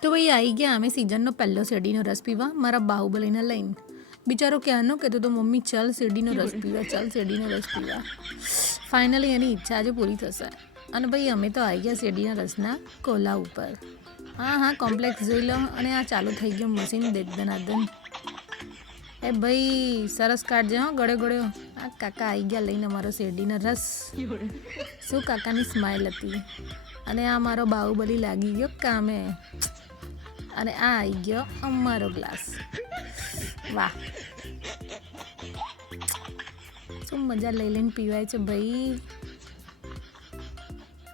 તો ભાઈ આવી ગયા અમે સિઝનનો પહેલો શેરડીનો રસ પીવા મારા બાહુબલીને લઈને. બિચારો ક્યારનો કહેતો તો મમ્મી ચાલ શેરડીનો રસ પીવા, ચાલ શેરડીનો રસ પીવા. ફાઇનલી એની ઈચ્છા આજે પૂરી થશે. અને ભાઈ અમે તો આવી ગયા શેરડીના રસના કોલા ઉપર. હા કોમ્પ્લેક્સ જોઈ લો. અને આ ચાલુ થઈ ગયો મશીન દનાદન. એ ભાઈ સરસ કાઢજે હો ગળે ગળ્યો. આ કાકા આવી ગયા લઈને અમારો શેરડીનો રસ. શું કાકાની સ્માઇલ હતી. અને આ મારો બાહુબલી લાગી ગયો કામે. અને આ આવી ગયો અમારો ગ્લાસ. વાહ શું મજા લઈ લઈને પીવાય છે ભાઈ.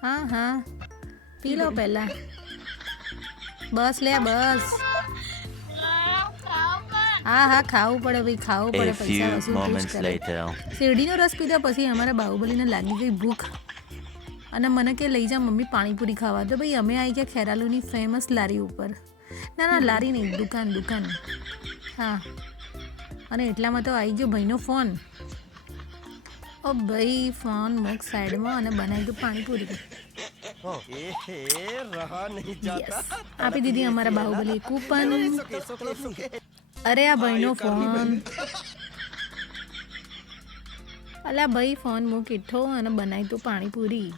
હા પી લો પહેલા. બસ લે બસ. હા ખાવું પડે ભાઈ, ખાવું પડે. પૈસા વસૂલ કરે. શેરડીનો રસ પીધા પછી અમારા બાહુબલીને લાગી ગઈ ભૂખ. અને મને કે લઈ જા મમ્મી પાણીપુરી ખાવા. તો ભાઈ અમે આવી ગયા ખેરાલુની ફેમસ લારી ઉપર. ના લારી નહીં, દુકાન. હા અને એટલામાં તો આવી ગયો ભાઈનો ફોન. ઓ ભાઈ ફોન મૂક સાઈડમાં અને બનાવી દઉં પાણીપુરી. આપી દીધી અમારા બાહુબલી કૂપન. અરે આ ભાઈનો ફોન. અલા ભાઈ ફોન મૂક ઈઠો અને બનાવી દઉં પાણીપુરી.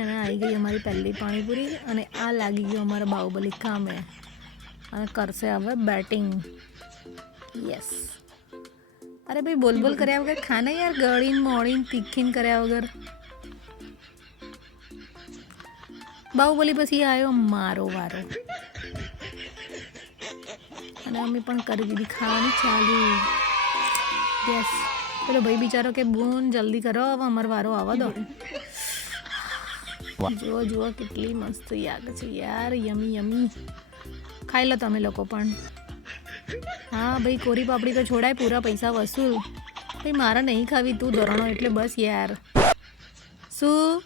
અને આવી ગઈ અમારી પહેલી પાણીપુરી. અને આ લાગી ગયો અમારા બાહુબલી કામે. અને કરશે હવે બેટિંગ. યસ. અરે ભાઈ બોલ કર્યા વગર ખાને યાર. ગળીને મોડીને તીખીને કર્યા વગર. બાહુબલી પછી આવ્યો મારો વારો. અને અમે પણ કરી દીધી ખાવાની ચાલુ. યસ. પેલો ભાઈ બિચારો કે બૂન જલ્દી કરો હવે અમારો વારો આવવા દો. જુઓ કેટલી મસ્ત યાદ છે યાર. યમી. ખાઈ લો તમે લોકો પણ. હા ભાઈ કોરી પાપડી તો છોડાય, પૂરા પૈસા વસૂલ. ભાઈ મારા નહીં ખાવી, તું ધોરણો એટલે બસ યાર. શું